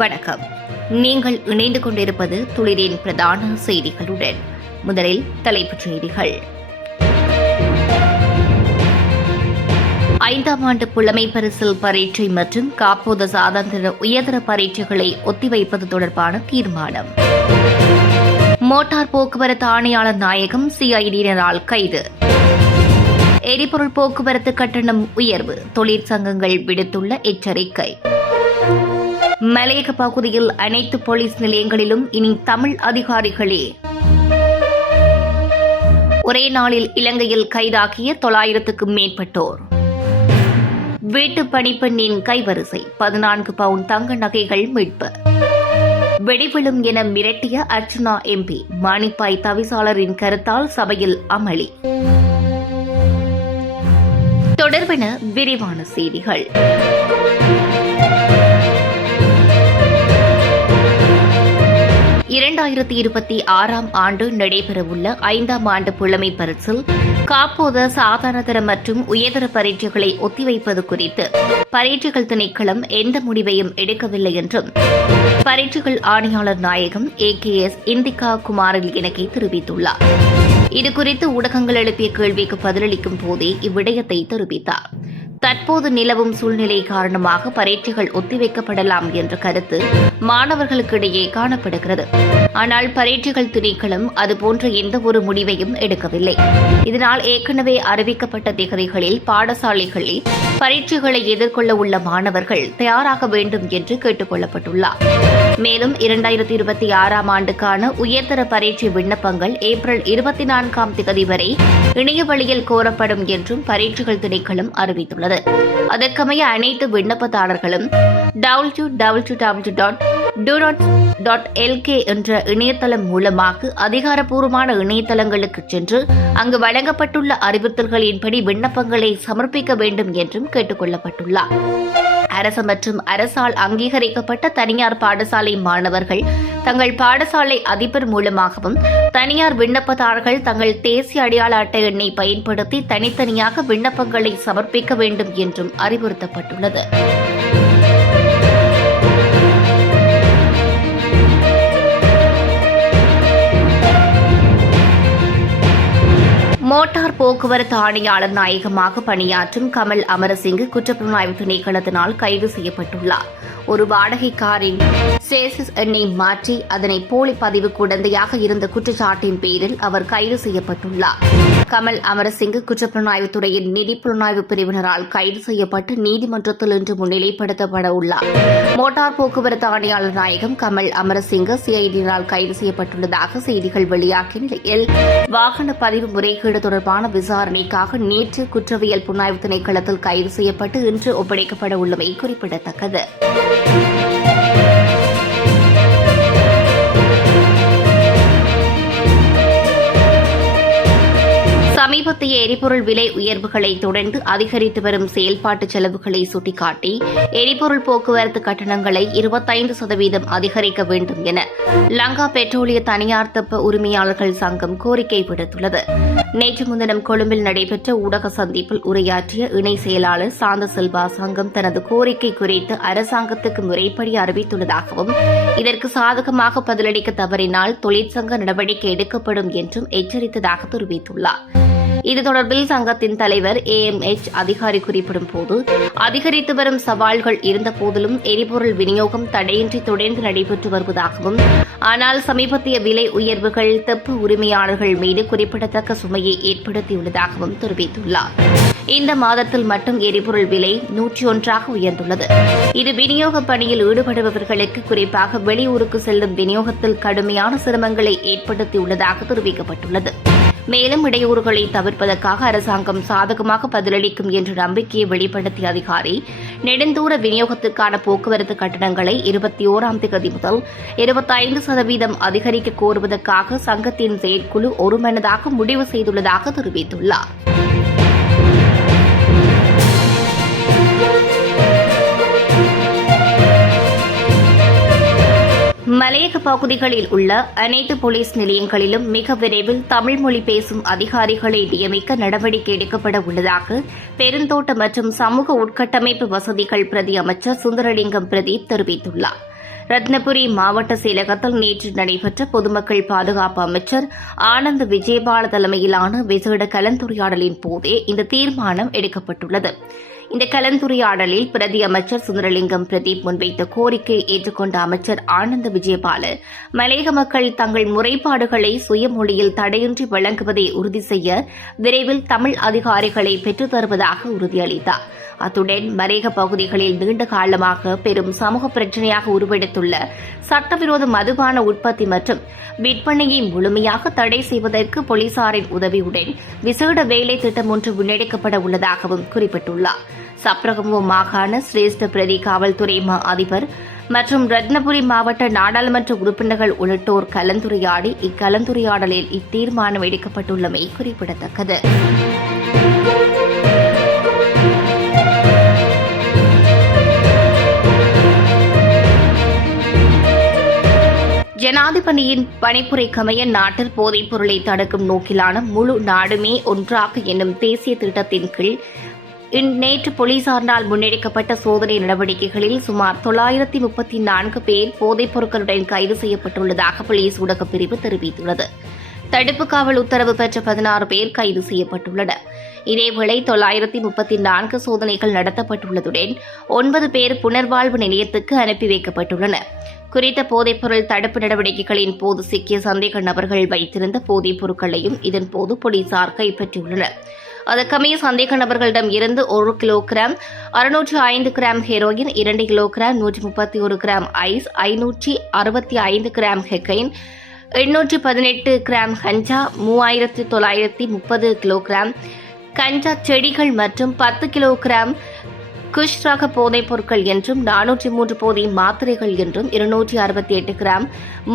வணக்கம். நீங்கள் இணைந்து கொண்டிருப்பது துளிரின் பிரதான செய்திகளுடன். முதலில் தலைப்புச் செய்திகள். 5ஆம் ஆண்டு புலமை பரிசில் பரீட்சை மற்றும் காப்போத சாதாரண உயர்தர பரீட்சைகளை ஒத்திவைப்பது தொடர்பான தீர்மானம். மோட்டார் போக்குவரத்து ஆணையாளர் நாயகம் சிஐடியினரால் கைது. எரிபொருள் போக்குவரத்து கட்டணம் உயர்வு, தொழிற்சங்கங்கள் விடுத்துள்ள எச்சரிக்கை. மலையக பகுதியில் அனைத்து போலீஸ் நிலையங்களிலும் இனி தமிழ் அதிகாரிகளே. ஒரே நாளில் இலங்கையில் கைதாகிய 900க்கும் மேற்பட்டோர். வீட்டு பணிப்பெண்ணின் கைவரிசை 14 பவுன் தங்க நகைகள் மீட்பு. வெடிவிழும் என மிரட்டிய அர்ச்சுனா எம்பி. மானிப்பாய் தவிசாளரின் கருத்தால் சபையில் அமளி. தொடர்பென விரிவான செய்திகள். 2026ஆம் ஆண்டு நடைபெறவுள்ள 5ஆம் ஆண்டு புலமை பரிசில் காப்போத சாதாரணதர மற்றும் உயர்தர பரீட்சைகளை ஒத்திவைப்பது குறித்து பரீட்சைகள் திணைக்களம் எந்த முடிவையும் எடுக்கவில்லை என்றும் பரீட்சைகள் ஆணையாளர் நாயகம் AKS இந்திகா குமாரில் இணக்கை தெரிவித்துள்ளார். இதுகுறித்து ஊடகங்கள் எழுப்பிய கேள்விக்கு பதிலளிக்கும் போதே இவ்விடயத்தை தெரிவித்தார். தற்போது நிலவும் சூழ்நிலை காரணமாக பரீட்சைகள் ஒத்திவைக்கப்படலாம் என்ற கருத்து மாணவர்களுக்கிடையே காணப்படுகிறது. ஆனால் பரீட்சைகள் திணைக்களம் அதுபோன்ற எந்த ஒரு முடிவையும் எடுக்கவில்லை. இதனால் ஏற்கனவே அறிவிக்கப்பட்ட திகதிகளில் பாடசாலைகளில் பரீட்சைகளை எதிர்கொள்ள உள்ள மாணவர்கள் தயாராக வேண்டும் என்று கேட்டுக் கொள்ளப்பட்டுள்ளார். மேலும் 2026ஆம் ஆண்டுக்கான உயர்தர பரீட்சை விண்ணப்பங்கள் ஏப்ரல் 24ஆம் திகதி வரை இணைய வழியில் கோரப்படும் என்றும் பரீட்சைகள் திணைக்களம் அறிவித்துள்ளது. அதற்கமைய அனைத்து விண்ணப்பதாரர்களும் www.do.lk என்ற இணையதளம் மூலமாக அதிகாரப்பூர்வமான இணையதளங்களுக்கு சென்று அங்கு வழங்கப்பட்டுள்ள அறிவுறுத்தல்களின்படி விண்ணப்பங்களை சமர்ப்பிக்க வேண்டும் என்றும் கேட்டுக் கொள்ளப்பட்டுள்ளார். அரசு மற்றும் அரசால் அங்கீகரிக்கப்பட்ட தனியார் பாடசாலை மாணவர்கள் தங்கள் பாடசாலை அதிபர் மூலமாகவும் தனியார் விண்ணப்பதாரர்கள் தங்கள் தேசிய அடையாள அட்டை எண்ணை பயன்படுத்தி தனித்தனியாக விண்ணப்பங்களை சமர்ப்பிக்க வேண்டும் என்றும் அறிவுறுத்தப்பட்டுள்ளது. மோட்டார் போக்குவரத்து ஆணையாளர் நாயகமாக பணியாற்றும் கமல் அமரசிங் குற்றப்புலனாய்வு திணைக்களத்தினால் கைது செய்யப்பட்டுள்ளார். ஒரு வாடகை காரின் சேசிஸ் எண்ணை மாற்றி அதனை போலி பதிவு குழந்தையாக இருந்த குற்றச்சாட்டின் பேரில் அவர் கைது செய்யப்பட்டுள்ளார். கமல் அமரசிங் குற்றப்புலனாய்வு துறையின் நிதி புலனாய்வு பிரிவினரால் கைது செய்யப்பட்டு நீதிமன்றத்தில் இன்று முன்னிலைப்படுத்தப்பட உள்ளார். மோட்டார் போக்குவரத்து ஆணையாளர் நாயகம் கமல் அமரசிங் சிஐடியினால் கைது செய்யப்பட்டுள்ளதாக செய்திகள் வெளியாகிய நிலையில் வாகன பதிவு முறைகேடு தொடர்பான விசாரணைக்காக நேற்று குற்றவியல் புலனாய்வு திணைக்களத்தில் கைது செய்யப்பட்டு இன்று ஒப்படைக்கப்பட உள்ளமை குறிப்பிடத்தக்கது. சமீபத்திய எரிபொருள் விலை உயர்வுகளை தொடர்ந்து அதிகரித்து வரும் செயல்பாட்டு செலவுகளை சுட்டிக்காட்டி எரிபொருள் போக்குவரத்து கட்டணங்களை 25% அதிகரிக்க வேண்டும் என லங்கா பெட்ரோலிய தனியார் தெப்ப உரிமையாளர்கள் சங்கம் கோரிக்கை விடுத்துள்ளது. நேற்று முன்தினம் கொழும்பில் நடைபெற்ற ஊடக சந்திப்பில் உரையாற்றிய இணை செயலாளர் சாந்த செல்வா சங்கம் தனது கோரிக்கை குறித்து அரசாங்கத்துக்கு முறைப்படி அறிவித்துள்ளதாகவும் இதற்கு சாதகமாக பதிலளிக்க தவறினால் தொழிற்சங்க நடவடிக்கை எடுக்கப்படும் என்றும் எச்சரித்ததாக தெரிவித்துள்ளார். இது தொடர்பில் சங்கத்தின் தலைவர் AMH அதிகாரி குறிப்பிடும் போது அதிகரித்து வரும் சவால்கள் இருந்த போதிலும் எரிபொருள் விநியோகம் தடையின்றி தொடர்ந்து நடைபெற்று வருவதாகவும் ஆனால் சமீபத்திய விலை உயர்வுகள் தெப்ப உரிமையாளர்கள் மீது குறிப்பிடத்தக்க சுமையை ஏற்படுத்தியுள்ளதாகவும் தெரிவித்துள்ளார். இந்த மாதத்தில் மட்டும் எரிபொருள் விலை 101ஆக உயர்ந்துள்ளது. இது விநியோக பணியில் ஈடுபடுபவர்களுக்கு குறிப்பாக வெளியூருக்கு செல்லும் விநியோகத்தில் கடுமையான சிரமங்களை ஏற்படுத்தியுள்ளதாக தெரிவிக்கப்பட்டுள்ளது. மேலும் இடையூறுகளை தவிர்ப்பதற்காக அரசாங்கம் சாதகமாக பதிலளிக்கும் என்ற நம்பிக்கையை வெளிப்படுத்திய அதிகாரி நெடுந்தூர விநியோகத்திற்கான போக்குவரத்து கட்டணங்களை 21ஆம் தேதி முதல் 25% அதிகரிக்க கோருவதற்காக சங்கத்தின் செயற்குழு ஒருமனதாக முடிவு செய்துள்ளதாக தெரிவித்துள்ளார். மலையக பகுதிகளில் உள்ள அனைத்து போலீஸ் நிலையங்களிலும் மிக விரைவில் தமிழ் மொழி பேசும் அதிகாரிகளை நியமிக்க நடவடிக்கை எடுக்கப்பட உள்ளதாக பெருந்தோட்ட மற்றும் சமூக உட்கட்டமைப்பு வசதிகள் பிரதி அமைச்சர் சுந்தரலிங்கம் பிரதீப் தெரிவித்துள்ளார். ரத்னபுரி மாவட்ட செயலகத்தில் நேற்று நடைபெற்ற பொதுமக்கள் பாதுகாப்பு அமைச்சர் ஆனந்த் விஜயபால தலைமையிலான விசேட கலந்துரையாடலின் போதே இந்த தீர்மானம் எடுக்கப்பட்டுள்ளது. இந்த கலந்துரையாடலில் பிரதி அமைச்சர் சுந்தரலிங்கம் பிரதீப் முன்வைத்த கோரிக்கையை ஏற்றுக்கொண்ட அமைச்சர் ஆனந்த் விஜயபால மலையக மக்கள் தங்கள் முறைப்பாடுகளை சுயமொழியில் தடையின்றி வழங்குவதை உறுதி செய்ய விரைவில் தமிழ் அதிகாரிகளை பெற்றுத் தருவதாக உறுதியளித்தார். அத்துடன் மலையக பகுதிகளில் நீண்ட காலமாக பெரும் சமூக பிரச்சினையாக உருவெடுத்துள்ள சட்டவிரோத மதுபான உற்பத்தி மற்றும் விற்பனையை முழுமையாக தடை செய்வதற்கு போலீசாரின் உதவியுடன் விசேட வேலை திட்டம் ஒன்று முன்னெடுக்கப்பட உள்ளதாகவும் குறிப்பிட்டுள்ளார். சப்ரகமுவ மாகாண சிரேஷ்ட பிரதி காவல்துறை மா அதிபர் மற்றும் ரத்னபுரி மாவட்ட நாடாளுமன்ற உறுப்பினர்கள் உள்ளிட்டோர் கலந்துரையாடி இக்கலந்துரையாடலில் இத்தீர்மானம் எடுக்கப்பட்டுள்ளமை குறிப்பிடத்தக்கது. ஜனாதிபதியின் பணிப்புரைக்கமைய நாட்டில் போதைப் பொருளை தடுக்கும் நோக்கிலான முழு நாடுமே ஒன்றாக என்னும் தேசிய திட்டத்தின் கீழ் நேற்று போலீசாரினால் முன்னெடுக்கப்பட்ட சோதனை நடவடிக்கைகளில் சுமார் 934 பேர் போதைப் பொருட்களுடன் கைது செய்யப்பட்டுள்ளதாக போலீஸ் ஊடகப் பிரிவு தெரிவித்துள்ளது. தடுப்பு காவல் உத்தரவு பெற்ற 16 பேர் கைது செய்யப்பட்டுள்ளனர். இதேவேளை 934 சோதனைகள் நடத்தப்பட்டுள்ளதுடன் 9 பேர் புனர்வாழ்வு நிலையத்துக்கு அனுப்பி வைக்கப்பட்டுள்ளனர். குறித்த போதைப்பொருள் தடுப்பு நடவடிக்கைகளின் போது சிக்கிய சந்தேக நபர்கள் வைத்திருந்த போதைப் பொருட்களையும் இதன்போது போலீசார் கைப்பற்றியுள்ளனர். அதற்கமைய சந்தேக நபர்களிடம் இருந்து 1 kilogram 605 gram heroin, 2 kilogram 131 gram ice, 565 gram ஹெக்கைன், 818 கிராம் கஞ்சா, 3930 கிலோகிராம் கஞ்சா செடிகள் மற்றும் 10 கிலோகிராம் குஷ் ரக போதைப் பொருட்கள் என்றும் 403 போதை மாத்திரைகள் என்றும் 268 கிராம்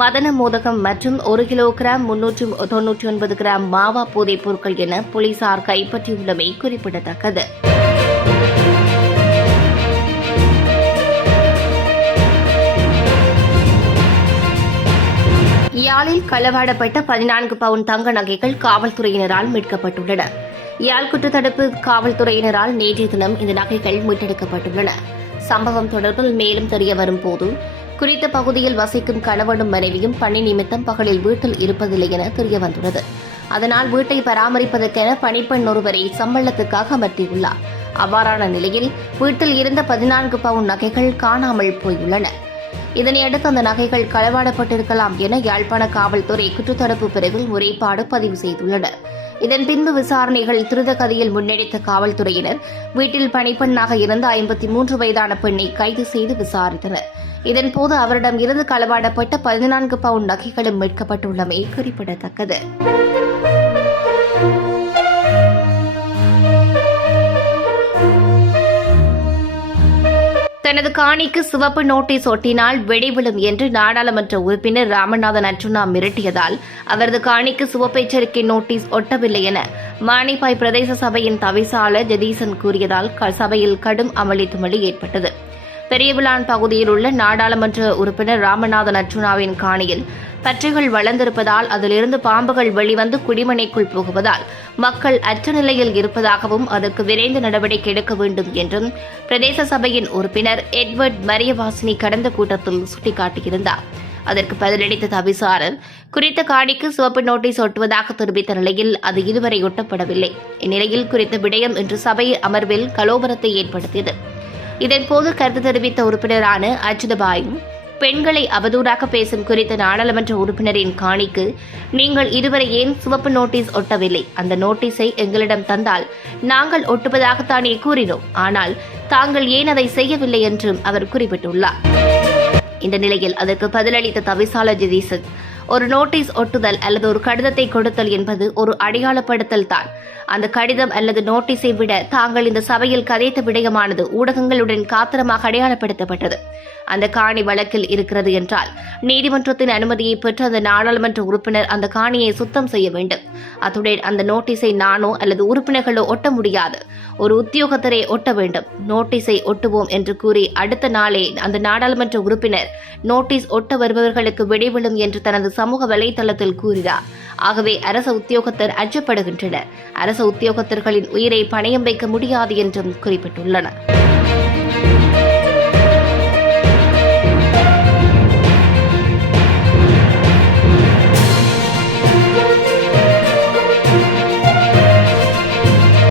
மதன மோதகம் மற்றும் 1 கிலோகிராம் 399 கிராம் மாவா போதைப் பொருட்கள் என போலீசார் கைப்பற்றியுள்ளமை குறிப்பிடத்தக்கது. யாழில் களவாடப்பட்ட 14 பவுன் தங்க நகைகள் காவல்துறையினரால் மீட்கப்பட்டுள்ளன. யாழ் குற்றத்தடுப்பு காவல்துறையினரால் நேற்றைய தினம் இந்த நகைகள் மீட்டெடுக்கப்பட்டுள்ளன. சம்பவம் தொடர்பில் மேலும் தெரிய வரும்போது குறித்த பகுதியில் வசிக்கும் கணவனும் மனைவியும் பணி நிமித்தம் பகலில் வீட்டில் இருப்பதில்லை என தெரியவந்துள்ளது. அதனால் வீட்டை பராமரிப்பதற்கென பணிப்பெண் ஒருவரை சம்பளத்துக்காக அமர்த்தியுள்ளார். அவ்வாறான நிலையில் வீட்டில் இருந்த 14 பவுன் நகைகள் காணாமல் போயுள்ளன. இதனையடுத்து அந்த நகைகள் களவாடப்பட்டிருக்கலாம் என யாழ்ப்பாண காவல்துறை குற்றத்தடுப்பு பிரிவில் முறைப்பாடு பதிவு செய்துள்ளனர். இதன் பின்பு விசாரணைகள் துரித கதியில் முன்னெடுத்த காவல்துறையினர் வீட்டில் பணிப்பெண்ணாக இருந்த 53 வயதான பெண்ணை கைது செய்து விசாரித்தனர். இதன்போது அவரிடம் இருந்து களவாடப்பட்ட 14 பவுன் நகைகளும் மீட்கப்பட்டுள்ளமை குறிப்பிடத்தக்கது. தனது காணிக்கு சிவப்பு நோட்டீஸ் ஒட்டினால் வெடி விழும் என்று நாடாளுமன்ற உறுப்பினர் ராமநாதன் அர்ச்சுனா மிரட்டியதால் அவரது காணிக்கு சிவப்பு எச்சரிக்கை நோட்டீஸ் ஒட்டவில்லை என மானிப்பாய் பிரதேச சபையின் தவிசாளர் ஜெதீசன் கூறியதால் சபையில் கடும் அமளித்துமளி ஏற்பட்டது. பெரியவிளான் பகுதியில் உள்ள நாடாளுமன்ற உறுப்பினர் ராமநாதன் அர்ச்சுனாவின் காணியில் பற்றைகள் வளர்ந்திருப்பதால் அதிலிருந்து பாம்புகள் வெளிவந்து குடிமனைக்குள் புகுவதால் மக்கள் அச்ச நிலையில் இருப்பதாகவும் அதற்கு விரைந்து நடவடிக்கை எடுக்க வேண்டும் என்றும் பிரதேச சபையின் உறுப்பினர் எட்வர்ட் மரியவாசினி கடந்த கூட்டத்தில் சுட்டிக்காட்டியிருந்தார். அதற்கு பதிலளித்த தவிசாளர் குறித்த காணிக்கு சிவப்பு நோட்டீஸ் ஒட்டுவதாக தெரிவித்த நிலையில் அது இதுவரை ஒட்டப்படவில்லை. இந்நிலையில் குறித்த விடயம் இன்று சபை அமர்வில் கலோபரத்தை ஏற்படுத்தியது. இதன்போது கருத்து தெரிவித்த உறுப்பினரான அச்சுதபாயும் பெண்களை அவதூறாக பேசும் குறித்த நாடாளுமன்ற உறுப்பினரின் காணிக்கு நீங்கள் இதுவரை ஏன் சிவப்பு நோட்டீஸ் ஒட்டவில்லை? அந்த நோட்டீஸை எங்களிடம் தந்தால் நாங்கள் ஒட்டுவதாகத்தானே கூறினோம். ஆனால் தாங்கள் ஏன் அதை செய்யவில்லை என்றும் அவர் குறிப்பிட்டுள்ளார். இந்த நிலையில் அதற்கு பதிலளித்த தவிசாளர் ஜெதீசன், ஒரு நோட்டீஸ் ஒட்டுதல் அல்லது ஒரு கடிதத்தை கொடுத்தல் என்பது ஒரு அடையாளப்படுத்தல் தான். அந்த கடிதம் அல்லது நோட்டீஸை விட தாங்கள் இந்த சபையில் கதைத்த விடயமானது ஊடகங்களுடன் காத்திரமாக அடையாளப்படுத்தப்பட்டது. அந்த காணி வழக்கில் இருக்கிறது என்றால் நீதிமன்றத்தின் அனுமதியை பெற்று அந்த நாடாளுமன்ற உறுப்பினர் அந்த காணியை சுத்தம் செய்ய வேண்டும். அத்துடன் அந்த நோட்டீஸை நானோ அல்லது உறுப்பினர்களோ ஒட்ட முடியாது. ஒரு உத்தியோகத்தரே ஒட்ட வேண்டும். நோட்டீஸை ஒட்டுவோம் என்று கூறி அடுத்த நாளே அந்த நாடாளுமன்ற உறுப்பினர் நோட்டீஸ் ஒட்ட வருபவர்களுக்கு வெடிவிழும் என்று தனது சமூக வலைதளத்தில் கூறினார். ஆகவே அரச உத்தியோகத்தர் அச்சப்படுகின்றனர். அரச உத்தியோகத்தர்களின் உயிரை பணயம் வைக்க முடியாது என்றும் குறிப்பிட்டுள்ளனர்.